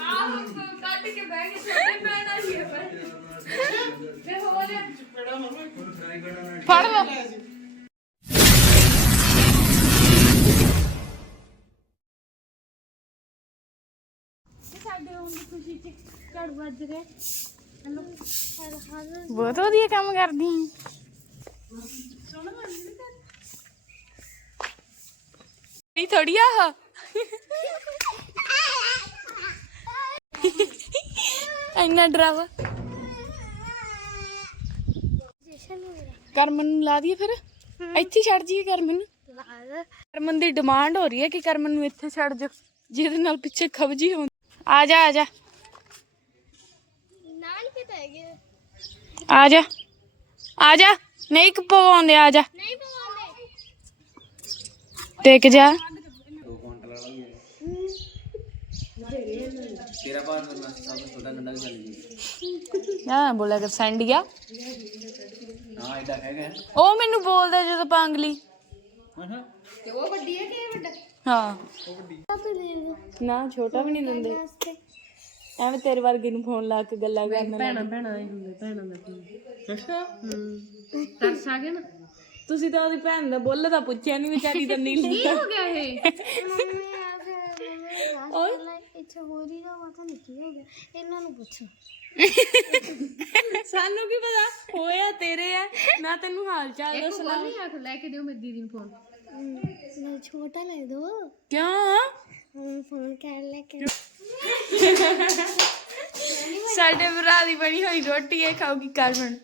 ਆਹ ਕੱਟ ਕੇ ਬਹਿ ਗਏ ਛੋਟੇ ਭੈਣ ਵਾਲੀ ਹੈ ਪਰ ਤੇ। ਹੋਰ ਫੜ ਲਓ ਸਾਡੇ ਹੁਣ ਦੀ ਖੁਸ਼ੀ ਚ ਝੜ ਵੱਜ ਗਏ ਹੈਲੋ ਬਹੁਤ ਵਧੀਆ ਕੰਮ ਕਰਦੀ ਹੈ ਸੋਹਣਾ ਥੋੜੀ ਆ ਇੰਨਾ ਡਰਾਵਾ। ਕਰਮਨ ਨੂੰ ਲਾ ਦਈਏ ਫਿਰ? ਇੱਥੇ ਹੀ ਛੱਡ ਜੀਏ ਕਰਮਨ ਨੂੰ। ਕਰਮਨ ਦੀ ਡਿਮਾਂਡ ਹੋ ਰਹੀ ਹੈ ਕਿ ਕਰਮਨ ਨੂੰ ਇੱਥੇ ਛੱਡ ਜਾ ਜਿਹਦੇ ਨਾਲ ਪਿੱਛੇ ਖਬਜੀ ਹੋਂ ਆ ਜਾ ਆ ਜਾ। ਨਾਲ ਕਿਤੇ ਹੈਗੇ ਆ। ਜਾ। ਆ ਜਾ। ਨਹੀਂ ਪਵਾਉਂਦੇ ਆ ਜਾ। ਨਹੀਂ ਪਵਾਉਂਦੇ। ਟੇਕ ਜਾ। ਤੇਰਾ ਬਾਤ ਕਰਨਾ ਸਭ ਤੋਂ ਛੋਟਾ ਵੀ ਚੱਲ ਜੀ ਨਾ ਬੋਲਿਆ ਕਰ ਸੈਂਡੀਆ ਹਾਂ ਇਦਾਂ ਹੈਗਾ ਉਹ ਮੈਨੂੰ ਬੋਲਦਾ ਜਦੋਂ ਪਾਂਗਲੀ ਹਾਂ ਤੇ ਉਹ ਵੱਡੀ ਹੈ ਕਿ ਇਹ ਵੱਡਾ? ਹਾਂ। ਤੂੰ ਦੇ ਦੇ ਨਾ ਛੋਟਾ ਵੀ ਨਹੀਂ ਦਿੰਦੇ। ਐਵੇਂ ਤੇਰੇ ਵਰਗੇ ਨੂੰ ਫੋਨ ਲਾ ਕੇ ਗੱਲਾਂ ਕਰਨ ਭੈਣਾ ਭੈਣਾ ਹੀ ਹੁੰਦੇ ਭੈਣਾਂ ਦਾ ਕੀ ਅੱਛਾ। ਹੂੰ। ਤਰਸ ਆ ਗਿਆ ਨਾ। ਤੁਸੀਂ ਤਾਂ ਉਹਦੀ ਭੈਣ ਦਾ ਬੁੱਲ ਦਾ ਪੁੱਛਿਆ ਨਹੀਂ ਵਿਚਾਰੀ ਦਾ ਨੀਲ। ਕੀ ਹੋ ਗਿਆ ਇਹ? ਓਏ। ਇੱਥੇ ਹੋ ਰਹੀ ਦਾ ਮਾਥਾ ਨਿੱਕੀ ਹੋ ਗਿਆ? ਇਹਨਾਂ ਨੂੰ ਪੁੱਛੋ। ਸਾਨੂੰ ਕੀ ਪਤਾ? ਹੋਇਆ ਤੇਰੇ ਆ। ਨਾ ਤੈਨੂੰ ਹਾਲ ਚਾਲ ਇੱਕ ਗੱਲ ਨਹੀਂ ਆਖ ਲੈ ਕੇ ਦਿਓ ਮੇਰੀ ਦੀਦੀ ਨੂੰ ਫੋਨ ਨਹੀਂ ਛੋਟਾ ਲੈ ਦੋ। ਕਿਉਂ? ਹੁਣ ਫੋਨ ਕਰ ਲੈ ਕੇ। ਸਾਡੇ ਭਰਾ ਦੀ ਬਣੀ ਹੋਈ ਰੋਟੀ ਹੈ ਖਾਊਗੀ ਕਰਮਨ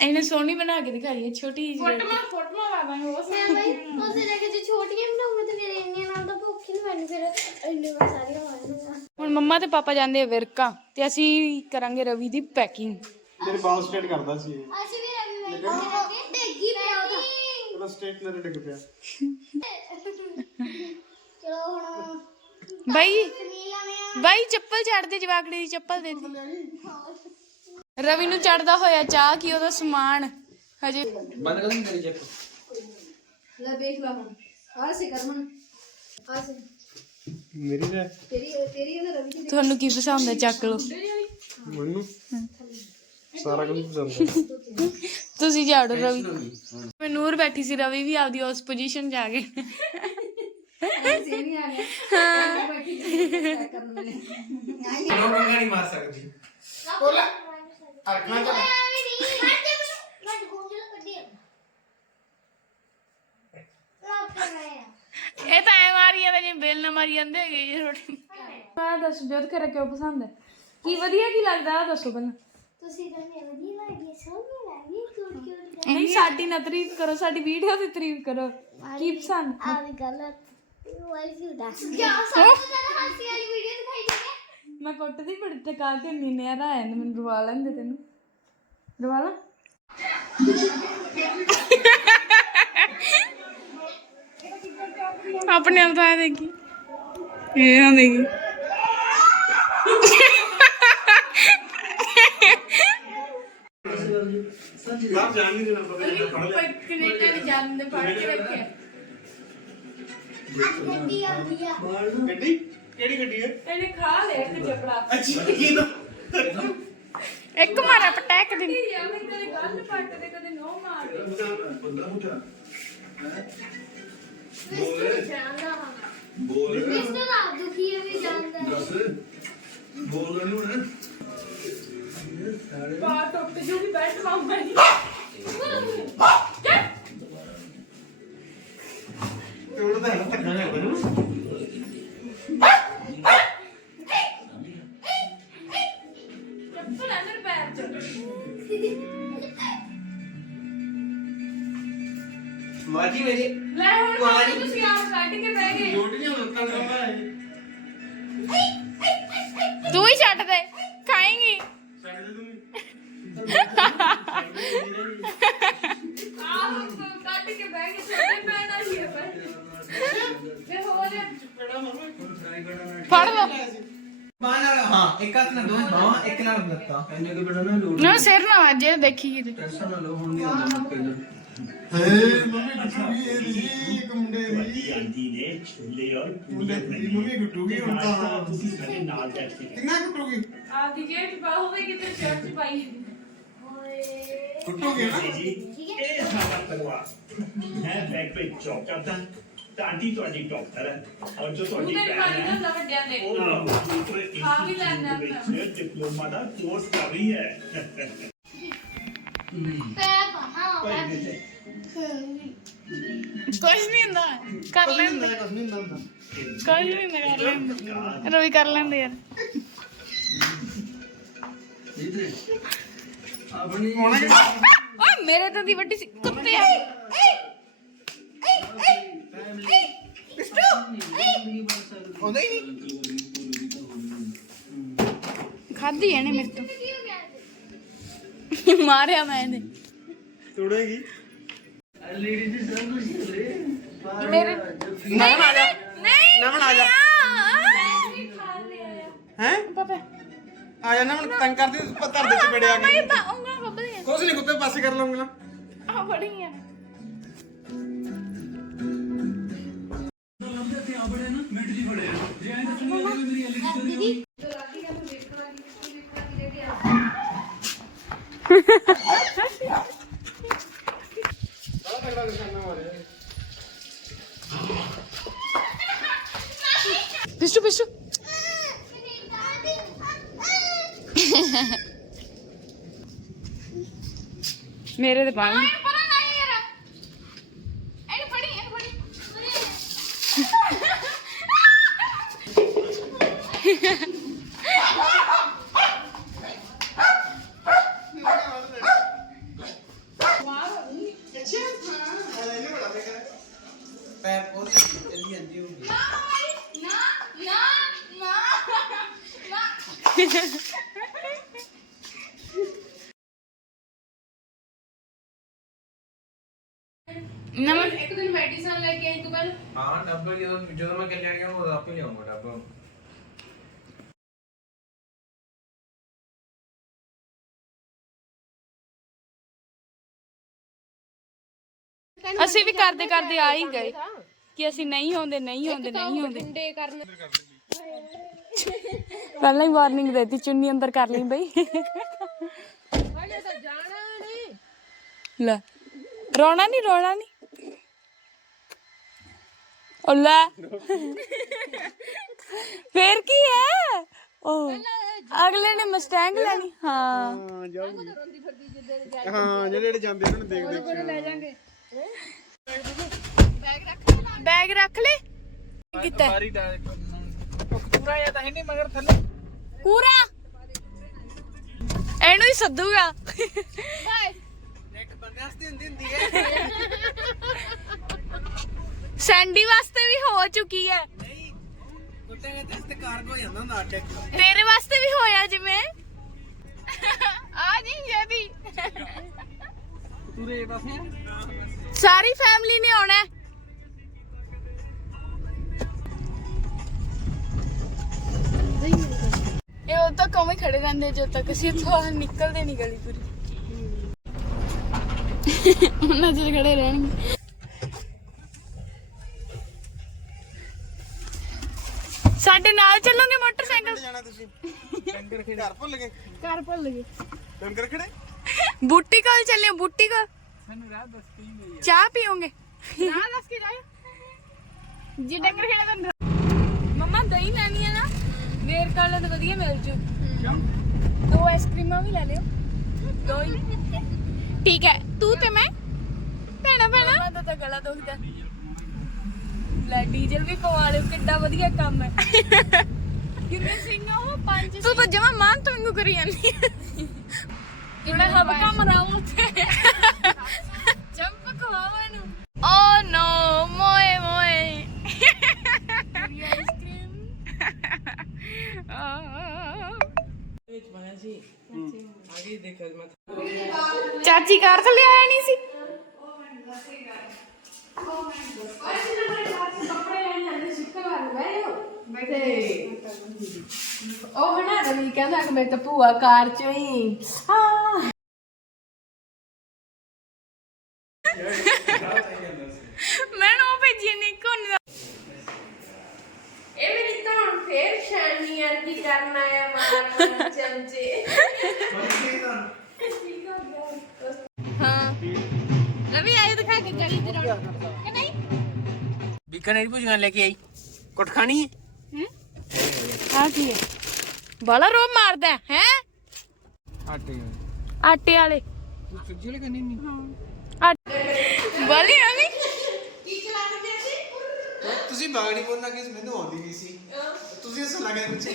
ਇਹਨੇ ਸੋਹਣੀ ਬਣਾ ਕੇ ਦਿਖਾਈ ਹੈ ਛੋਟੀ ਜਿਹੀ ਫੋਟੋ ਫੋਟੋ ਲਾਵਾਂਗੇ ਉਸ ਮੈਂ ਬਈ ਉਸੇ ਲੈ ਕੇ ਜੇ ਛੋਟੀਆਂ ਬਣਾਉਂਗਾ ਤੇ ਫਿਰ ਇੰਨੀਆਂ ਨਾਲ ਤਾਂ ਭੁੱਖ ਹੀ ਨਹੀਂ ਪੈਣੀ ਫਿਰ ਇੰਨੇ ਵਾਰ ਸਾਰੀਆਂ ਮਾਰਨੀਆਂ ਹੁਣ ਮੰਮਾ ਤੇ ਪਾਪਾ ਜਾਂਦੇ ਆ ਵਿਰਕਾ ਤੇ ਅਸੀਂ ਕਰਾਂਗੇ ਰਵੀ ਦੀ ਪੈਕਿੰਗ ਤੇਰੇ ਬਾਲ ਸਟੇਟ ਕਰਦਾ ਸੀ ਇਹ। ਅਸੀਂ ਵੀ ਰਵੀ ਬਾਈ ਕੇ ਡੇਗੀ ਪਿਆ ਉਹਦਾ। ਉਹਦਾ ਸਟੇਟ ਨਰੇ ਡਿੱਗ ਪਿਆ। ਚਲੋ ਹੁਣ ਬਾਈ ਨੀਲਾ ਨੇ ਬਾਈ ਚੱਪਲ ਛੱਡ ਦੇ ਜਵਾਕੜੀ ਦੀ ਚੱਪਲ ਦੇ ਦੇ। ਰਵੀ ਨੂੰ ਚੜਦਾ ਹੋਇਆ ਚਾਹ ਕੀ ਉਹਦਾ ਸਮਾਨ? ਹਜੇ ਬੰਦ ਕਰ ਦੇ ਤੇਰੀ ਜੱਕ ਲੈ ਦੇਖ ਲਾ ਹੁਣ। ਆ ਸੇ ਕਰਮਨ। ਆ ਸੇ। ਮੇਰੀ ਨੇ ਤੇਰੀ ਤੇਰੀ ਉਹਨੇ ਰਵੀ ਦੀ। ਤੁਹਾਨੂੰ ਕੀ ਪਸੰਦ ਹੈ? ਚੱਕ ਲਓ। ਮੈਨੂੰ? ਸਾਰਾ ਕੁਝ ਪਸੰਦ ਹੈ। ਤੁਸੀਂ ਝਾੜੋ ਰਵੀ। ਮੈਂ ਨੂਰ ਬੈਠੀ ਸੀ ਰਵੀ ਵੀ ਆਪਦੀ ਉਸ ਪੋਜੀਸ਼ਨ ਜਾ ਕੇ ਸੇਮ ਹੀ ਆ ਗਿਆ। ਬੈਠੀ ਕਰਨ ਵਾਲੇ ਨੋ ਕੰਗਾ ਨਹੀਂ ਮਾਰ ਸਕਦੀ। ਤਾਂ ਇਹ ਤਾਂ ਐ ਮਾਰੀ ਜਾਂਦੇ ਜਿਵੇਂ ਬੇਲ ਨਾ ਮਾਰੀ ਜਾਂਦੇ ਹੈਗੇ ਜੀ ਰੋਟੀ ਮੈਂ ਦੱਸ ਜੋਤ ਕਰਾ ਕਿਉਂ ਪਸੰਦ ਹੈ ਕੀ ਵਧੀਆ ਕੀ ਲੱਗਦਾ ਆ ਦੱਸੋ ਪਹਿਲਾਂ ਤੁਸੀਂ ਤਾਂ ਮੇਰੇ ਵਧੀਆ ਲੱਗੀ ਸੋਹਣੀ ਲੱਗੀ ਕਿਉਂ ਕਿਉਂ ਨਹੀਂ ਸਾਡੀ ਨਾ ਤਾਰੀਫ ਕਰੋ ਸਾਡੀ ਵੀਡੀਓ ਦੀ ਤਾਰੀਫ ਕਰੋ ਕੀ ਪਸੰਦ ਆ ਵੀ ਗਲਤ ਵਾਈ ਕਿਉਂ ਦੱਸ ਗਿਆ ਸਭ ਤੋਂ ਜ਼ਿਆਦਾ ਹਾਸੀ ਵਾਲੀ ਵੀਡੀਓ ਦਿਖਾਈ ਦੇ ਮੈਂ ਕੁੱਟਦੀ ਬੜੀ ਟਕਾ ਕੇ ਹੁੰਦੀ ਨਿਆਰਾ ਆਇਆ ਮੈਨੂੰ ਰਵਾ ਲੈਂਦੇ ਤੈਨੂੰ। ਰਵਾ ਲਾ। ਆਪਣੇ ਆਪ ਤਾਂ ਦੇਖੀ। ਇਹ ਹਾਂ ਦੇਖੀ। ਬਾਹਰ ਜਾਣ ਨਹੀਂ ਦੇਣਾ ਪਤਾ ਨਹੀਂ ਫੜ ਲਿਆ। ਕੈਨੇਡਾ ਦੀ ਜਾਨ ਦੇ ਫੜ ਕੇ ਰੱਖਿਆ ਗੱਡੀ ਆਉਂਦੀ ਆ ਗੱਡੀ? ਕਿਹੜੀ ਗੱਡੀ ਹੈ? ਇਹਨੇ ਖਾ ਲਿਆ ਇੱਕ ਜਪੜਾ ਅੱਛਾ ਕੀ ਦਾ ਇੱਕ ਮਾਰਾ ਪਟੈਕ ਦੀ। ਯਾਰ ਮੈਂ ਕਦੇ ਗੱਲ ਪੱਟ ਦੇ ਕਦੇ ਨੋ ਮਾਰ ਦੇ। ਜਾਣਦਾ ਹਾਂ ਬੋਲ। ਇਸ ਤੋਂ ਆਪ ਦੁਖੀ ਹੈ ਵੀ ਜਾਣਦਾ ਹੈ। ਦੱਸ। ਬੋਲ ਨਹੀਂ ਹੁਣ। ਪਾ ਟੁੱਟ ਜੂਗੀ ਬੈਠ ਮਾਮਾ ਜੀ। ਤੇ ਉਹਦਾ ਤਾਂ ਧੱਕਾ ਕਰਦਾ ਨਾ ਚੱਪਲ ਅੰਦਰ ਪੈਰ ਚ ਮਾਜੀ ਮੇਰੀ ਲੈ ਹੁਣ ਮਾਰੀ ਤੁਸੀਂ ਆਪ ਕੱਢ ਕੇ ਬਹਿ ਗਏ। ਛੋਟੀਆਂ ਲੱਤਾਂ ਦਾ ਭਾਈ। ਤੂੰ ਫੜ ਲਓ ਬਾਹ ਨਾਲ ਹਾਂ ਇੱਕ ਹੱਥ ਨਾਲ ਦੋਵੇਂ ਬਾਹਾਂ ਇੱਕ ਨਾਲ ਲੱਤਾਂ ਇੰਨੇ ਕੁ ਬੜਾ ਨਾ ਲੋੜ ਨਾ ਸਿਰ ਨਾ ਵੱਜੇ ਦੇਖੀ ਕਿਤੇ ਟੈਨਸ਼ਨ ਨਾ ਲਓ ਹੁਣ ਨਹੀਂ ਆਉਂਦਾ ਮੈਂ ਕਿਧਰ ਹੇ ਮੰਮੀ ਗੁੱਟੂਗੀ ਇਹਦੀ ਇੱਕ ਮੁੰਡੇ ਦੀ ਆਂਟੀ ਨੇ ਛੋਲੇ ਔਰ ਮੁੰਡੇ ਦੀ ਮੰਮੀ ਗੁੱਟੂਗੀ ਹੁਣ ਤਾਂ ਤੁਸੀਂ ਸਾਡੇ ਨਾਲ ਬੈਠ ਕੇ ਕਿੰਨਾ ਗੁੱਟੂਗੀ ਆਪਦੀ ਜੇਬ ਚ ਪਾਹੋਗੇ ਕਿਤੇ ਸ਼ਰਟ ਚ ਪਾਈ ਗੁੱਟੂਗੀ ਨਾ ਜੀ ਇਹ ਸਾਡਾ ਪਰਿਵਾਰ ਮੈਂ ਬੈਕ ਪੇ ਜੌਬ ਕਰਦਾ ਤਾਂ ਆਂਟੀ ਤੁਹਾਡੀ ਡਾਕਟਰ ਹੈ ਔਰ ਜੋ ਤੁਹਾਡੀ ਉਹਦੇ ਭੈਣ ਪਾਣੀ ਹੈ ਦਾ ਵੱਡਿਆਂ ਦੇ ਉਹ ਕੰਪਿਊਟਰ ਖਾ ਵੀ ਲੈਂਦਾ ਇੰਸਟੀਚਿਊਟ ਵਿੱਚ ਡਿਪਲੋਮਾ ਦਾ ਕੋਰਸ ਕਰ ਰਹੀ ਹੈ। ਕੁਝ ਨਹੀਂ ਹੁੰਦਾ ਕਰ ਲੈਂਦੇ। ਕੁਝ ਨਹੀਂ ਹੁੰਦਾ। ਕੁਝ ਨਹੀਂ ਹੁੰਦਾ ਕਰ ਲੈਂਦੇ। ਰੋਈ ਕਰ ਲੈਂਦੇ ਯਾਰ। ਆਪਣੀ ਓਏ ਮੇਰੇ ਤਾਂ ਦੀ ਵੱਡੀ ਸੀ ਕੁੱਤੇ ਆ। ਹੀ ਨਹੀਂ ਖਾਦੀ ਇਹਨੇ ਮੇਰੇ ਤੋਂ। ਮਾਰਿਆ ਮੈਂ ਇਹਨੇ। ਤੋੜੇਗੀ। ਮੇਰੇ ਨਮਨ ਆ ਜਾ। ਨਹੀਂ ਨਮਨ ਆ ਜਾ। ਹੈ? ਪਤਾ ਆ ਜਾ ਨਮਨ ਤੰਗ ਕਰਦੀ ਧਰ ਦੇ ਚਪੇੜੇ ਆ ਮੈਂ ਕੇ। ਤਾਂ ਉਂਗਲਾਂ ਕੱਪਦੀਆਂ ਕੁਝ ਨਹੀਂ ਕੁੱਤੇ ਪਾਸੇ ਕਰ ਲਵਾਂਗਾ ਆ ਬੜੀਆਂ। ਪਿਸਟੂ ਪਿਸਟੂ। ਮੇਰੇ ਤੇ ਪਾਣੀ ਪਰਾਂ ਨਾ ਯਾਰ ਇਹਨੂੰ ਫੜੀ ਇਹਨੂੰ ਫੜੀ ਪੈਰ ਉਹਦੇ ਚੱਲੀ ਜਾਂਦੀ ਹੋਊਗੀ ਨਾ ਨਾ ਨਾ ਨਾ ਨਮਨ ਇੱਕ ਦਿਨ ਮੈਡੀਸਨ ਲੈ ਕੇ ਆਈ ਤੂੰ ਪਹਿਲਾਂ ਹਾਂ ਡੱਬਾ ਜਦੋਂ ਜਦੋਂ ਮੈਂ ਕਲਿਆਣ ਗਿਆ ਉਹ ਆਪੇ ਲਿਆਉਂਗਾ ਡੱਬਾ। ਅਸੀਂ ਵੀ ਕਰਦੇ ਕਰਦੇ ਆ ਹੀ ਗਏ ਕਿ ਅਸੀਂ ਨਹੀਂ ਆਉਂਦੇ ਨਹੀਂ ਆਉਂਦੇ ਨਹੀਂ ਆਉਂਦੇ। ਡੇ ਕਰਨ ਪਹਿਲਾਂ ਹੀ ਵਾਰਨਿੰਗ ਦੇਤੀ ਚੁੰਨੀ ਅੰਦਰ ਕਰ ਲਈ ਬਈ। ਹਲੇ ਤਾਂ ਜਾਣਾ ਨਹੀਂ ਲੈ ਰੋਣਾ ਨਹੀਂ ਰੋਣਾ ਨਹੀਂ ਉਹ ਲੈ। ਫੇਰ ਕੀ ਹੈ? ਉਹ ਅਗਲੇ ਨੇ ਮਸਟੈਂਗ ਲੈਣੀ। ਹਾਂ। ਹਾਂ ਜਾਊਗੀ। ਹਾਂ ਜਿਹੜੇ ਜਿਹੜੇ ਜਾਂਦੇ ਉਹਨਾਂ ਨੂੰ ਦੇਖ ਦੇਖ ਲੈ ਜਾਾਂਗੇ ਬੈਗ ਰੱਖ ਲੈ। ਕਿਤੇ ਸਾਰੀ ਦਾ ਪੂਰਾ ਜਾਂ ਤਾਂ ਹੈ ਨਹੀਂ ਮਗਰ ਥੱਲੇ। ਪੂਰਾ ਇਹਨੂੰ ਹੀ ਸੱਦੂਗਾ। ਨੈਟ ਬੰਦੇ ਵਾਸਤੇ ਹੁੰਦੀ ਹੁੰਦੀ ਹੈ। ਸੈਂਡੀ ਵਾਸਤੇ ਵੀ ਹੋ ਚੁੱਕੀ ਹੈ। ਨਹੀਂ ਕੁੱਤੇ ਦੇ ਤਸਤੇ ਕਾਰਗੋ ਹੋ ਜਾਂਦਾ ਹੁੰਦਾ ਟੈਕ ਤੇਰੇ ਵਾਸਤੇ ਵੀ ਹੋਇਆ ਜਿਵੇਂ। ਆ ਜੀ ਪਾਸੇ ਸਾਰੀ ਫੈਮਿਲੀ ਨੇ ਆਉਣਾ ਹੈ। ਉਵੇਂ ਹੀ ਖੜੇ ਰਹਿੰਦੇ ਜਦੋਂ ਤੱਕ ਅਸੀਂ ਇੱਥੋਂ ਨਿਕਲਦੇ ਨਹੀਂ ਗਲੀ ਪੂਰੀ। ਉਹਨਾਂ ਚਿਰ ਖੜੇ ਰਹਿਣਗੇ। ਸਾਡੇ ਨਾਲ ਚੱਲੋਗੇ ਮੋਟਰਸਾਈਕਲ? ਜਾਣਾ ਤੁਸੀਂ? ਡੰਗਰ ਖੜੇ। ਘਰ ਭੁੱਲ ਗਏ? ਘਰ ਭੁੱਲ ਗਏ। ਡੰਗਰ ਖੜੇ? ਬੂਟੀ ਕੋਲ ਚੱਲੇ ਬੂਟੀ ਕੋਲ? ਮੈਨੂੰ ਰਾਤ ਦੱਸ ਕੇ ਗਈ ਚਾਹ ਪੀਓਗੇ? ਨਾ ਦੱਸ ਕੇ ਜਾਏ ਜੀ ਡੰਗਰ ਖੇੜਾ ਤਾਂ ਮੰਮਾ ਦਹੀਂ ਲੈਣੀ ਹੈ ਨਾ। ਵੇਰ ਕਾਲਾ ਤਾਂ ਵਧੀਆ ਮਿਲ ਜੂ। ਦੋ ਆਈਸਕ੍ਰੀਮਾਂ ਵੀ ਲੈ ਲਿਓ ਦੋ ਹੀ ਠੀਕ ਹੈ ਤੂੰ ਤੇ ਮੈਂ ਭੈਣਾ ਭੈਣਾ ਦਾ ਤਾਂ ਗਲਾ ਦੁਖਦਾ ਲੈ ਡੀਜ਼ਲ ਵੀ ਪਵਾ ਲਿਓ ਕਿੱਡਾ ਵਧੀਆ ਕੰਮ ਹੈ ਕਿੰਨੇ ਸਿੰਘ ਉਹ ਪੰਜ ਤੂੰ ਤਾਂ ਜਮਾ ਮਾਨ ਤੋਂ ਵਾਂਗੂ ਕਰੀ ਜਾਂਦੀ ਕਿਹੜਾ ਹਬ ਕੰਮ ਰਾਉ ਉੱਥੇ ਜੰਪ ਖਵਾਓ ਇਹਨੂੰ ਓ ਨੋ ਮੋਏ ਮੋਏ ਆਈਸਕ੍ਰੀਮ ਮੈਂ ਚਾਚੀ ਕਾਰ ਥੱਲੇ ਆਇਆ ਨਹੀਂ ਸੀ। ਉਹ ਹਨਾ ਰਵੀ ਕਹਿੰਦਾ ਕਿ ਮੈਂ ਤਾਂ ਭੂਆ ਕਾਰ ਚ ਹੀ ਹਾਂ ਮੈਂ ਨਾ ਉਹ ਭੇਜੀ ਨਹੀਂ ਕੋਣ ਇਹ ਮੇਰੀ ਤਾਂ ਹੁਣ ਫੇਰ ਸ਼ਾਨੀ ਯਾਰ ਕੀ ਕਰਨਾ ਹੈ ਮਾਰ ਚਮਚੇ ਹਾਂ ਰਵੀ ਆਏ ਦਿਖਾ ਕੇ ਗਲੀ ਤੇ ਰੌਣਕ ਕਿ ਨਹੀਂ ਬੀਕਾਨੇਰ ਭੁਜੀਆਂ ਲੈ ਕੇ ਆਈ ਕੁੱਟ ਖਾਣੀ ਹੈ ਆ ਕੀ ਹੈ ਬਾਲਾ ਰੋ ਮਾਰਦਾ ਹੈ ਹੈਂ? ਆਟੇ ਆਟੇ ਵਾਲੇ ਸਬਜ਼ੀ ਵਾਲੇ ਕਹਿੰਦੇ ਨਹੀਂ ਬਾਲੀ ਰਵੀ ਤੁਸੀਂ ਬਾਗੜੀ ਬੋਲਣਾ ਕਿ ਮੈਨੂੰ ਆਉਂਦੀ ਨਹੀਂ ਸੀ। ਤੁਸੀਂ ਇਸ ਲੱਗੇ ਕੁਝ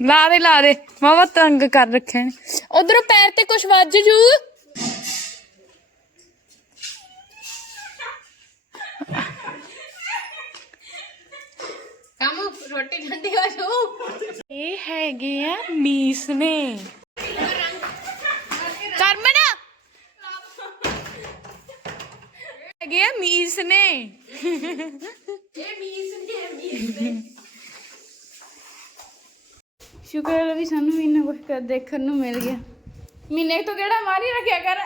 ਲਾ ਦੇ ਲਾ ਦੇ। ਵਾਵਾ ਤੰਗ ਕਰ ਰੱਖੇ ਨੇ। ਉਧਰੋਂ ਪੈਰ ਤੇ ਕੁਛ ਵੱਜ ਜੂ। ਕੰਮ ਰੋਟੀ ਠੰਡੀ ਹੋ ਜਾਊ ਇਹ ਹੈਗੇ ਆ ਮੀਸ ਨੇ ਕਰਮਣਾ ਹੈਗੇ ਆ ਮੀਸ ਨੇ ਇਹ ਮੀਸ ਸ਼ੁਕਰ ਹੈ ਵੀ ਸਾਨੂੰ ਵੀ ਇੰਨਾ ਕੁਝ ਕਰ ਦੇਖਣ ਨੂੰ ਮਿਲ ਗਿਆ। ਮਹੀਨੇ ਤੋਂ ਕਿਹੜਾ ਮਾਰੀ ਰੱਖਿਆ ਕਰ।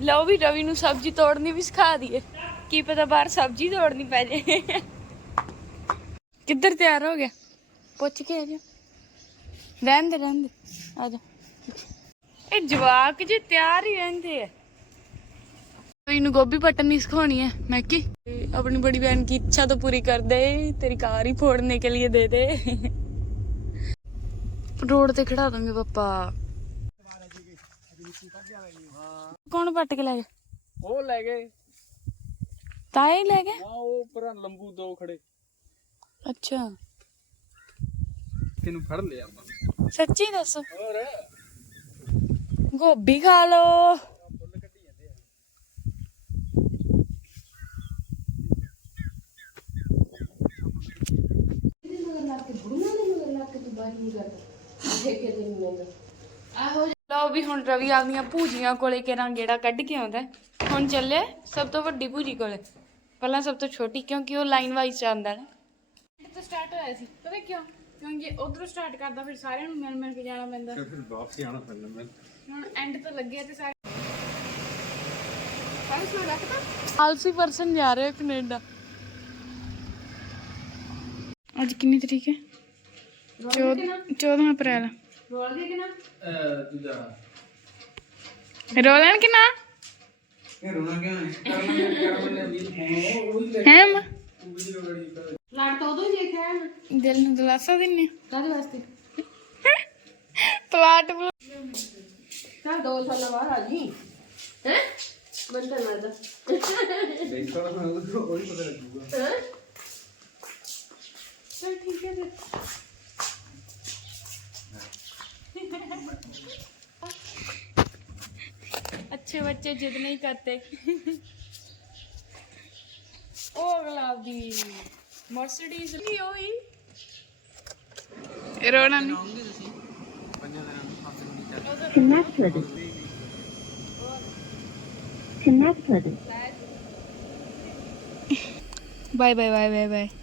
ਲਓ ਵੀ ਰਵੀ ਨੂੰ ਸਬਜ਼ੀ ਤੋੜਨੀ ਵੀ ਸਿਖਾ ਦਈਏ। ਕੀ ਪਤਾ ਬਾਹਰ ਸਬਜ਼ੀ ਤੋੜਨੀ ਪੈ ਜੇ। ਕਿੱਧਰ ਤਿਆਰ ਹੋ ਗਿਆ? ਪੁੱਛ ਕੇ ਆ ਜਾ ਰਹਿਣ ਦੇ ਆ ਜਾ ਇਹ ਜਵਾਕ ਜੇ ਤਿਆਰ ਹੀ ਰਹਿੰਦੇ ਆ। ਇਹਨੂੰ ਗੋਭੀ ਪਟਨੀ ਸਿਖਾਉਣੀ है मैं की अपनी बड़ी बहन की इच्छा तो पूरी कर दे तेरी कार ही फोड़ने के लिए दे दे रोड ਤੇ ਖੜਾ ਦਾਂਗੇ ਪਾਪਾ ਕੌਣ ਪੱਟ ਕੇ ਲੈ ਗਿਆ ਉਹ ਲੈ ਗਏ ਤਾਏ ਹੀ ਲੈ ਗਏ ਆ ਉਹ ਪਰ ਲੰਬੂ ਦੋ ਖੜੇ ਅੱਛਾ ਕਿਨੂੰ ਫੜ ਲਿਆ ਆਪਾਂ ਸੱਚੀ ਦੱਸ ਹੋਰ ਗੋਭੀ ਖਾ ਲੋ ਲਓ ਵੀ ਹੁਣ ਰਵੀ ਆਪਦੀਆਂ ਭੂਜੀਆਂ ਕੋਲੇ ਕਿਰਾਂ ਗੇੜਾ ਕੱਢ ਕੇ ਆਉਂਦਾ ਹੈ। ਹੁਣ ਚੱਲੇ ਸਭ ਤੋਂ ਵੱਡੀ ਭੂਜੀ ਕੋਲੇ ਪਹਿਲਾਂ ਸਭ ਤੋਂ ਛੋਟੀ ਕਿਉਂਕਿ ਉਹ ਲਾਈਨ ਵਾਈਜ਼ ਜਾਂਦਾ ਨਾ ਤੋਂ ਸਟਾਰਟ ਹੋਇਆ ਸੀ ਪਤਾ ਕਿਉਂ ਕਿਉਂਕਿ ਉਧਰੋਂ ਸਟਾਰਟ ਕਰਦਾ ਫਿਰ ਸਾਰਿਆਂ ਨੂੰ ਮਿਲ ਮਿਲ ਕੇ ਜਾਣਾ ਪੈਂਦਾ ਫਿਰ ਵਾਪਸ ਜਾਣਾ ਪੈਂਦਾ ਮੈਂ ਹੁਣ ਐਂਡ ਤੋਂ ਲੱਗੇ ਤੇ ਸਾਰੇ ਆਲਸੀ ਪਰਸਨ ਜਾ ਰਿਹਾ ਕੈਨੇਡਾ ਅੱਜ ਕਿੰਨੀ ਤਰੀਕ ਹੈ? 14 ਅਪ੍ਰੈਲ। ਰੋਲ ਦੇ ਕੇ ਨਾ ਦੂਜਾ ਰੋਲਣ ਕਿ ਨਾ ਇਹ ਰੋਣਾ ਕਿਉਂ ਹੈ ਕਰਨਾ ਕਰਨਾ ਨੇ ਵੀ ਉਹ ਵੀ ਹੈ ਮਾਂ? ਲੜ ਤਾਂ ਉਦੋਂ ਹੀ ਦੇਖਿਆ ਹੈ ਮੈਂ ਦਿਲ ਨੂੰ ਦਿਲਾਸਾ ਦਿੰਨੇ ਕਾਹਦੇ ਵਾਸਤੇ ਪਲਾਟ ਚੱਲ ਦੋ ਸਾਲਾਂ ਬਾਅਦ ਆ ਜੀ। ਹੈ? ਬੰਦਾ ਲੱਗਦਾ। ਦੇਖੋ ਨਾ ਉਹ ਹੀ ਪਤਾ ਲੱਗੂਗਾ। ਹੈ? ਚਲ ਠੀਕ ਹੈ ਫਿਰ अच्छे बच्चे जिद नहीं करते ओ गुलाब दी मर्सिडीज नहीं होई रोना नहीं ਪੰਜਾਂ ਦਿਨਾਂ ਨੂੰ ਹਫ਼ਤੇ ਨੂੰ ਨਹੀਂ ਚੱਲ bye bye bye bye bye कैसे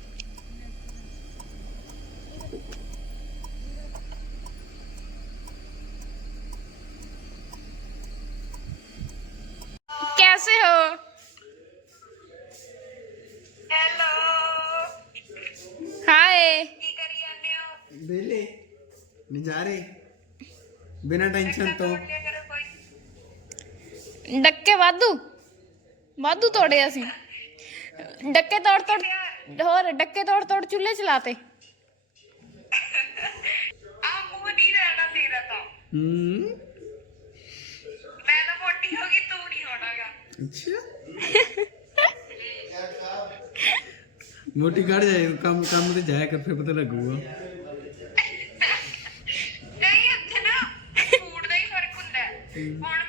ਤੋੜੇ ਅਸੀਂ ਡੱਕੇ ਤੋੜ ਤੋੜ ਹੋਰ ਡੱਕੇ ਤੋੜ ਤੋੜ ਚੁੱਲ੍ਹੇ ਚਲਾਤੇ। ਹੂੰ। ਮੈਂ ਤਾਂ ਮੋਟੀ ਹੋ ਗਈ ਤੂੰ ਨਹੀਂ ਹੋਣਾਗਾ। ਅੱਛਾ। ਮੋਟੀ ਕੱਢ ਜਾਏ ਕੰਮ ਕੰਮ ਤੇ ਜਾਇਆ ਕਰ ਫਿਰ ਪਤਾ ਲੱਗੂਗਾ। ਨਹੀਂ ਇੱਥੇ ਨਾ ਫੂਡ ਦਾ ਹੀ ਫ਼ਰਕ ਹੁੰਦਾ ਹੈ। ਹੁਣ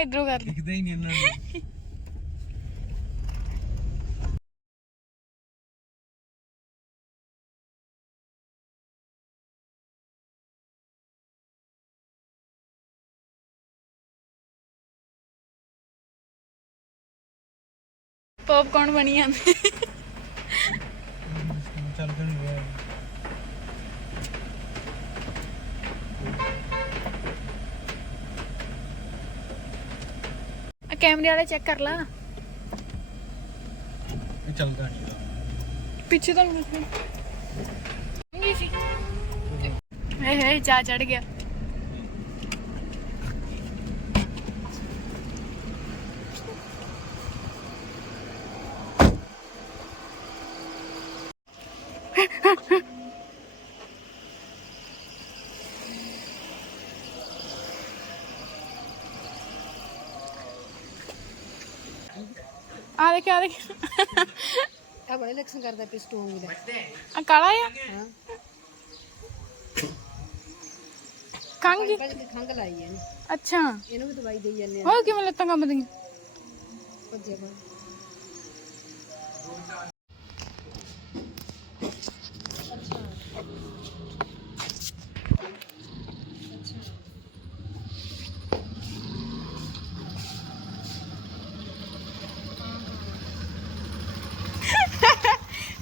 ਇਧਰੋਂ ਕਰ ਦਿਖਦਾ ਹੀ ਨਹੀਂ ਇਹਨਾਂ ਨੂੰ। ਪੌਪਕਾਰਨ ਬਣੀ ਜਾਂਦੇ। ਕੈਮਰੇ ਵਾਲਾ ਚੈੱਕ ਕਰ ਲਾ ਇਹ ਚੱਲਦਾ ਨਹੀਂ ਪਿੱਛੇ ਤਾਂ ਨਹੀਂ ਨਹੀਂ ਸੀ ਹੇ ਹੇ ਚਾ ਚੜ ਗਿਆ ਆ ਦੇਖ ਆ ਦੇਖ। ਆ ਬੜਾ ਇਲੈਕਸ਼ਨ ਕਰਦਾ ਪਿਸਟੋਂਗ ਦਾ। ਆ ਕਾਲਾ ਆ? ਕੰਗ ਕੱਲ ਕੇ ਖੰਗ ਲਾਈ ਇਹਨੇ। ਅੱਛਾ। ਇਹਨੂੰ ਵੀ ਦਵਾਈ ਦੇਈ ਜਾਂਦੇ ਆ। ਹੋਰ ਕਿਵੇਂ ਲੱਤਾਂ ਕੰਮ ਦੀਆਂ ਭੱਜਿਆ ਬਾ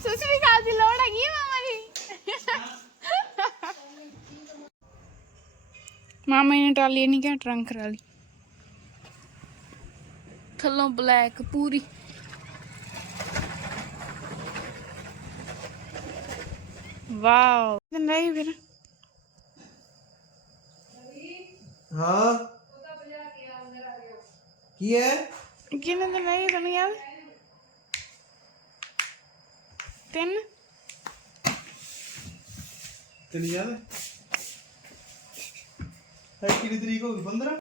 ਸਸਰੀ ਕਾਲ ਦੀ ਲੋੜ ਹੈਗੀ ਆ ਮਾਮਾ ਜੀ ਮਾਮਾ ਨੇ ਟਰਾਲੀ ਨਹੀਂ ਕਿਹਾ ਟਰੰਕ ਵਾਲੀ ਥੱਲੋਂ ਬਲੈਕ ਪੂਰੀ। ਵਾਓ। ਨਹੀਂ ਫਿਰ। ਹਾਂ। ਕੀ ਹੈ? ਕਿੰਨੇ ਦਿਨ ਨਹੀਂ ਤੁਹਾਨੂੰ ਯਾਦ? ਤਿੰਨ। ਤੈਨੂੰ ਯਾਦ ਹੈ ਕਿਹੜੀ ਤਰੀਕ ਹੋ ਗਈ 15